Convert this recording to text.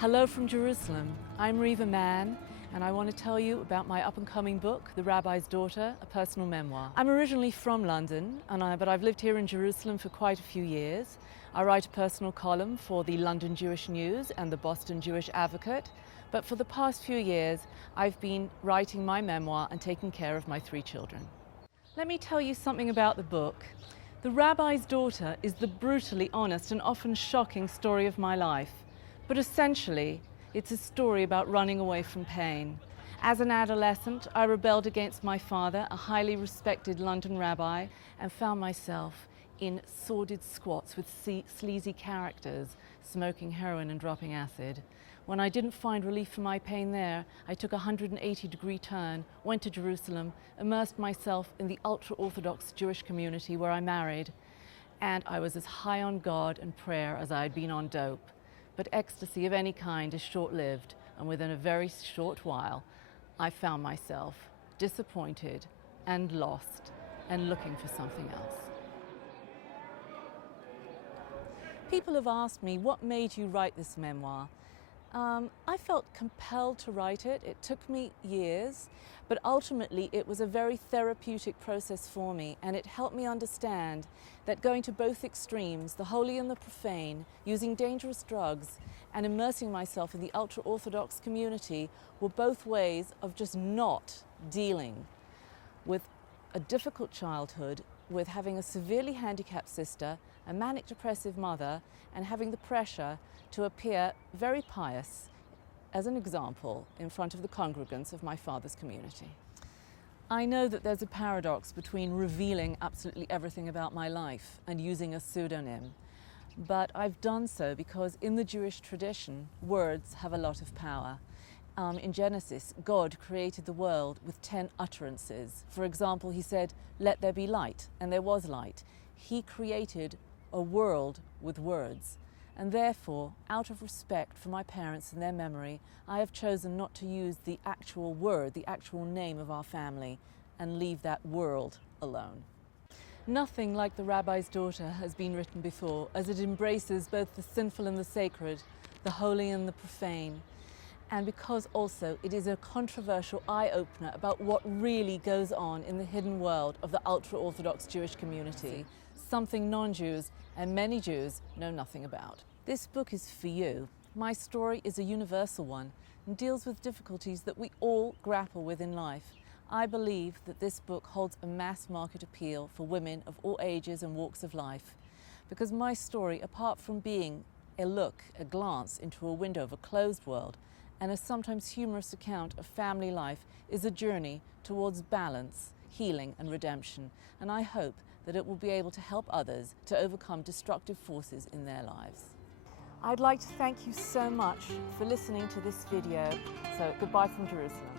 Hello from Jerusalem. I'm Reva Mann, and I want to tell you about my up-and-coming book, The Rabbi's Daughter, a personal memoir. I'm originally from London, but I've lived here in Jerusalem for quite a few years. I write a personal column for the London Jewish News and the Boston Jewish Advocate, but for the past few years, I've been writing my memoir and taking care of my 3 children. Let me tell you something about the book. The Rabbi's Daughter is the brutally honest and often shocking story of my life. But essentially, it's a story about running away from pain. As an adolescent, I rebelled against my father, a highly respected London rabbi, and found myself in sordid squats with sleazy characters, smoking heroin and dropping acid. When I didn't find relief for my pain there, I took a 180-degree turn, went to Jerusalem, immersed myself in the ultra-Orthodox Jewish community where I married, and I was as high on God and prayer as I had been on dope. But ecstasy of any kind is short-lived, and within a very short while, I found myself disappointed and lost and looking for something else. People have asked me, what made you write this memoir? I felt compelled to write it. It took me years, but ultimately it was a very therapeutic process for me, and it helped me understand that going to both extremes, the holy and the profane, using dangerous drugs and immersing myself in the ultra-Orthodox community were both ways of just not dealing with a difficult childhood, with having a severely handicapped sister, a manic depressive mother, and having the pressure to appear very pious as an example in front of the congregants of my father's community. I know that there's a paradox between revealing absolutely everything about my life and using a pseudonym, but I've done so because in the Jewish tradition, words have a lot of power. In Genesis, God created the world with 10 utterances. For example, he said, "Let there be light," and there was light. He created a world with words. And therefore, out of respect for my parents and their memory, I have chosen not to use the actual word, the actual name of our family, and leave that world alone. Nothing like The Rabbi's Daughter has been written before, as it embraces both the sinful and the sacred, the holy and the profane. And because also it is a controversial eye-opener about what really goes on in the hidden world of the ultra-Orthodox Jewish community, something non-Jews and many Jews know nothing about. This book is for you. My story is a universal one and deals with difficulties that we all grapple with in life. I believe that this book holds a mass market appeal for women of all ages and walks of life, because my story, apart from being a look, a glance into a window of a closed world, and a sometimes humorous account of family life, is a journey towards balance, healing and redemption, and I hope that it will be able to help others to overcome destructive forces in their lives. I'd like to thank you so much for listening to this video, so goodbye from Jerusalem.